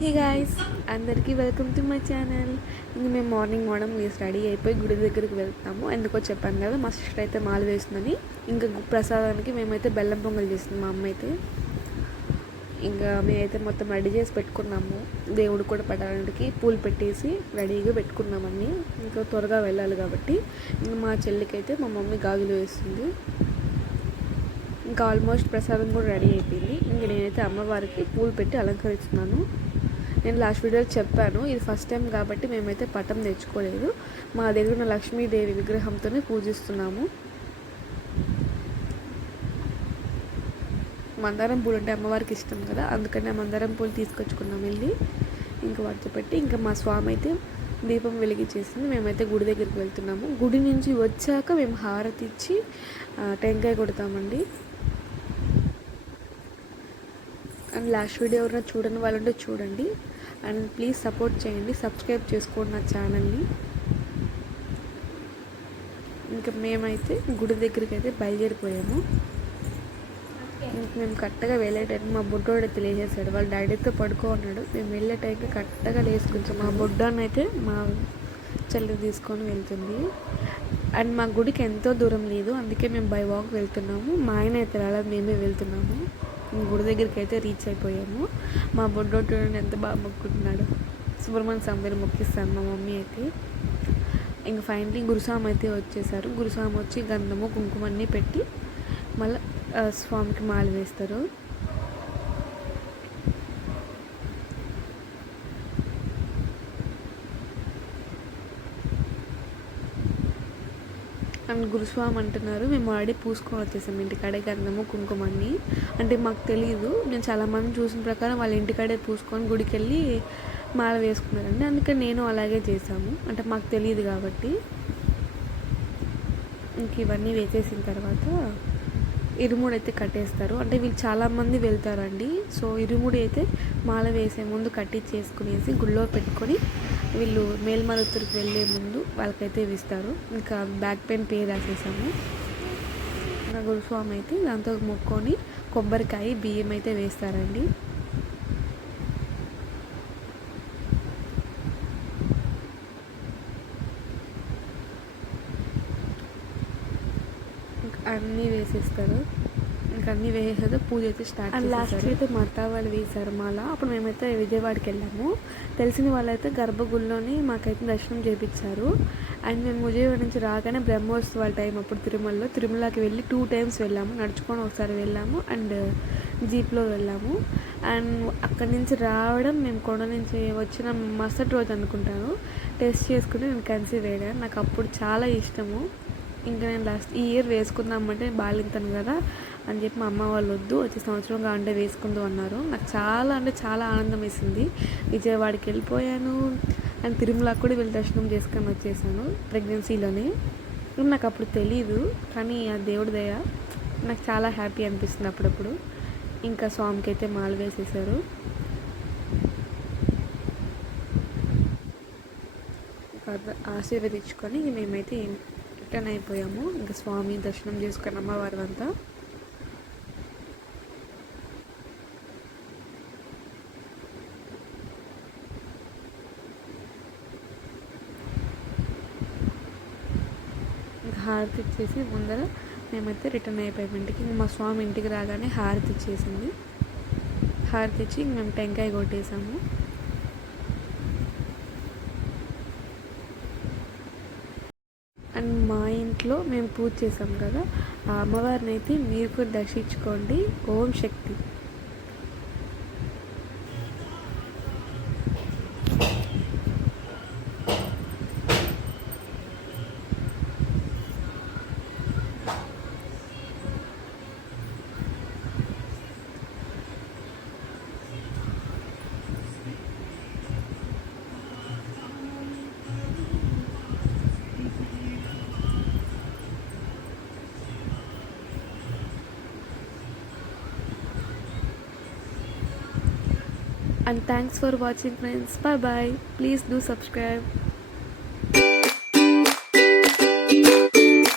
హే guys అందరికీ welcome to my channel ఇంక మేము మార్నింగ్ మార్నింగ్ వేసి రెడీ అయిపోయి గుడి దగ్గరికి వెళ్తాము. ఎందుకో చెప్పాను కదా మా సిస్టర్ అయితే మాల వేస్తుందని. ఇంకా ప్రసాదానికి మేమైతే బెల్లం పొంగల్ చేస్తుంది మా అమ్మ అయితే. ఇంకా మేమైతే మొత్తం రెడీ చేసి పెట్టుకున్నాము. దేవుడు కూడా పడడానికి పూలు పెట్టేసి రెడీగా పెట్టుకున్నామని ఇంకా త్వరగా వెళ్ళాలి కాబట్టి ఇంకా మా చెల్లికి అయితే మా మమ్మీ గాజులు వేస్తుంది. ఇంకా ఆల్మోస్ట్ ప్రసాదం కూడా రెడీ అయిపోయింది. ఇంక నేనైతే అమ్మవారికి పూలు పెట్టి అలంకరిస్తున్నాను. నేను లాస్ట్ వీడియోలో చెప్పాను ఇది ఫస్ట్ టైం కాబట్టి మేమైతే పటం తెచ్చుకోలేదు. మా దగ్గర ఉన్న లక్ష్మీదేవి విగ్రహంతోనే పూజిస్తున్నాము. మందారం పూలు అంటే అమ్మవారికి ఇష్టం కదా అందుకని మందారం పూలు తీసుకొచ్చుకున్నాం వెళ్ళి. ఇంకా వాటితో పెట్టి ఇంకా మా స్వామి అయితే దీపం వెలిగించేసింది మేమైతే గుడి దగ్గరికి వెళ్తున్నాము. గుడి నుంచి వచ్చాక మేము హారతి ఇచ్చి టెంకాయ కొడతామండి. అండ్ లాస్ట్ వీడియో ఎవరైనా చూడని వాళ్ళు ఉంటే చూడండి. అండ్ ప్లీజ్ సపోర్ట్ చేయండి సబ్స్క్రైబ్ చేసుకోండి నా ఛానల్ని. ఇంకా మేమైతే గుడి దగ్గరికి అయితే బయలుదేరిపోయాము ఇంక మేము కరెక్ట్గా వెళ్ళే టైం మా బుడ్డోడు అయితే లేచేసాడు వాళ్ళ డాడీతో పడుకో ఉన్నాడు మేము వెళ్ళే టైంకి కరెక్ట్గా లేచి కొంచెం మా బుడ్డోని అయితే మా చెల్లి తీసుకొని వెళ్తుంది. అండ్ మా గుడికి ఎంతో దూరం లేదు. అందుకే మేము బై వాక్ వెళ్తున్నాము. మా ఆయన అయితే రాలేదు మేమే వెళ్తున్నాము. గుడి దగ్గరికి అయితే రీచ్ అయిపోయాము. మా బొడ్డోడు ఎంత బాగా మొక్కుంటున్నాడు సుబ్రహ్మణ్య స్వామిని మొక్కిస్తాను మా మమ్మీ అయితే. ఇంకా ఫైనలీ గురుస్వామి అయితే వచ్చేసారు. గురుస్వామి వచ్చి గంధము కుంకుమ అన్నీ పెట్టి మళ్ళీ స్వామికి మాల వేస్తారు. నన్ను గురుస్వామి అంటున్నారు. మేము ఆల్రెడీ పూసుకొని వచ్చేసాం ఇంటికాడే గంధము కుంకుమని అంటే మాకు తెలియదు నేను చాలామంది చూసిన ప్రకారం వాళ్ళ ఇంటికాడే పూసుకొని గుడికి వెళ్ళి మాల వేసుకున్నారండి. అందుకని నేను అలాగే చేశాము. అంటే మాకు తెలియదు కాబట్టి. ఇంక ఇవన్నీ వేసేసిన తర్వాత ఇరుముడు అయితే కట్టేస్తారు. అంటే వీళ్ళు చాలామంది వెళ్తారండి. సో ఇరుముడి అయితే మాల వేసే ముందు కట్టించేసుకునేసి గుళ్ళో పెట్టుకొని వీళ్ళు మేల్మరుతురికి వెళ్ళే ముందు వాళ్ళకైతే ఇస్తారు ఇంకా బ్యాక్ పెయిన్ పే రాసేసాము. నా గురుస్వామి అయితే దాంతో మొక్కొని కొబ్బరికాయ బియ్యం అయితే వేస్తారండి. అన్నీ వేసేస్తారు. ఇంకా అన్నీ వేసేది పూజ అయితే స్టార్ట్ అండ్ లాస్ట్ అయితే మా అత్త వాళ్ళు వేశారు మాల. అప్పుడు మేమైతే విజయవాడకి వెళ్ళాము. తెలిసిన వాళ్ళైతే గర్భగుడిలోని మాకైతే దర్శనం చేయించారు అండ్ మేము విజయవాడ నుంచి రాగానే బ్రహ్మోత్సవాల టైం అప్పుడు తిరుమలలో తిరుమలకి వెళ్ళి టూ టైమ్స్ వెళ్ళాము. నడుచుకొని ఒకసారి వెళ్ళాము అండ్ జీప్లో వెళ్ళాము. అండ్ అక్కడి నుంచి రావడం మేము కొండ నుంచి వచ్చిన మరుసటి రోజు అనుకుంటాను టెస్ట్ చేసుకుని నేను కన్సీవ్ అయ్యాను. నాకు అప్పుడు చాలా ఇష్టము. ఇంకా నేను లాస్ట్ ఈ ఇయర్ వేసుకుందామంటే బాలింతాను కదా. అని చెప్పి మా అమ్మ వాళ్ళు వద్దు వచ్చే సంవత్సరం కావాలంటే వేసుకుందాం అన్నారు. నాకు చాలా అంటే చాలా ఆనందం వేసింది. విజయవాడకి వెళ్ళిపోయాను. అండ్ తిరుమలకు కూడా వెళ్ళి దర్శనం చేసుకొని వచ్చేసాను ప్రెగ్నెన్సీలోనే. నాకు అప్పుడు తెలీదు కానీ ఆ దేవుడి దయ నాకు చాలా హ్యాపీ అనిపిస్తుంది అప్పుడప్పుడు. ఇంకా స్వామికి అయితే మాలు వేసేసారు ఆశీర్వదించుకొని మేమైతే రిటర్న్ అయిపోయాము. ఇంకా స్వామి దర్శనం చేసుకుని అమ్మవారు అంతా ఇంకా హారతి ఇచ్చేసి ముందర మేమైతే రిటర్న్ అయిపోయాం ఇంటికి ఇంక మా స్వామి ఇంటికి రాగానే హారతి ఇచ్చేసింది. హారతి ఇచ్చి ఇంక మేము టెంకాయ కొట్టేసాము. అండ్ మా ఇంట్లో మేము పూజ చేసాం కదా ఆ అమ్మవారిని అయితే మీరు కూడా దర్శించుకోండి. ఓం శక్తి. And thanks for watching friends. Bye bye please do subscribe